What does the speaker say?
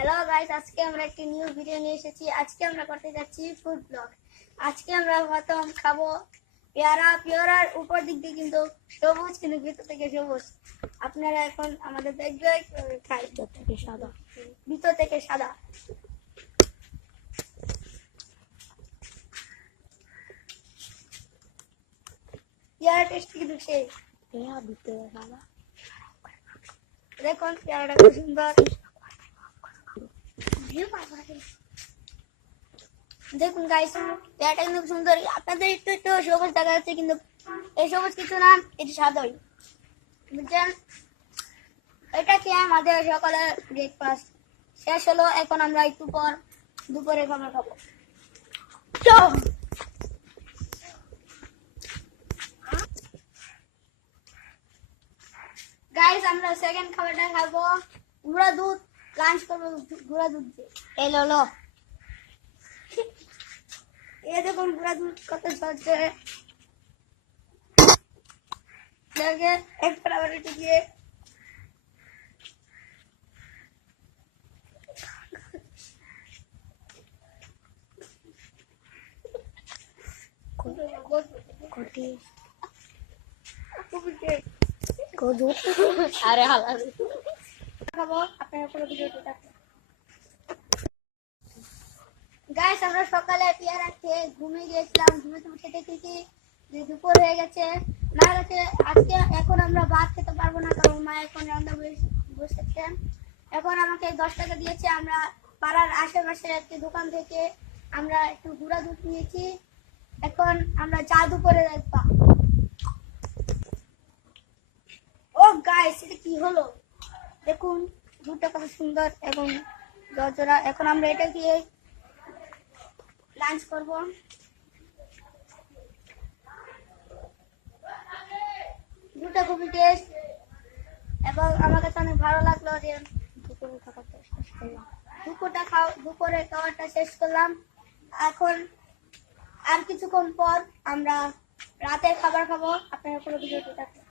Hello guys, আজকে আমরা একটি নিউ ভিডিও নিয়ে এসেছি। আজকে আমরা করতে যাচ্ছি ফুড ব্লগ। আজকে আমরা প্রথম খাবো পেয়ারা। পেয়ারার উপর দিক দিয়ে কিন্তু সবুজ, কিন্তু ভিতর থেকে সবুজ। আপনারা এখন আমাদের দেখবে খাই। ভিতর থেকে সাদা, ভিতর থেকে সাদা। পেয়ারা টেস্ট কিন্তু সেই। ভিতরে সাদা, দেখুন পেয়ারাটা খুব সুন্দর। দেখুন গাইস, পেয়ারাটা কিন্তু সুন্দর। আপনাদের একটু একটু সবুজ দেখা যাচ্ছে, কিন্তু এই সবুজ কিছু না, এটি সাদাই, বুঝছেন? এটা কি আমাদের সকালের ব্রেকফাস্ট শেষ হলো। এখন আমরা একটু পর দুপুরে খাবার খাবো। গাইস, আমরা সেকেন্ড খাবারটা খাবো গুঁড়া দুধ। লাঞ্চ করবো গুঁড়া দুধ দিয়ে। এই লো এই দেখুন গুঁড়া দুধ কত চলছে। একটা আবার একটু দিয়ে আরে হালা খাবো। আপনারা পুরো ভিডিওটি দেখুন। গাইস, আমরা সকালে পেয়ারা খেয়ে ঘুমিয়ে গিয়েছিলাম। ঘুমিয়ে উঠে দেখি কি যে দুপুর হয়ে গেছে। মা গেছে আজকে। এখন আমরা ভাত খেতে পারবো না, কারণ মা এখন রান্না বসেছেন। এখন আমাকে 10 টাকা দিয়েছে। আমরা পাড়ার আশেপাশে একটি দোকান থেকে আমরা একটু গুঁড়া দুধ নিয়েছি। এখন আমরা জাদু করে দেখবা। ও গাইস, এটা কি হলো দেখুন, দুধটা কত সুন্দর এবং জর্জরা। এখন আমরা এটা দিয়ে লাঞ্চ করবো। দুধটা খুবই টেস্ট এবং আমার কাছে অনেক ভালো লাগলো যে দুপুরের খাবারটা শেষ করলাম। এখন আর কিছুক্ষণ পর আমরা রাতের খাবার খাবো। আপনারা পুরো ভিডিওটি দেখুন।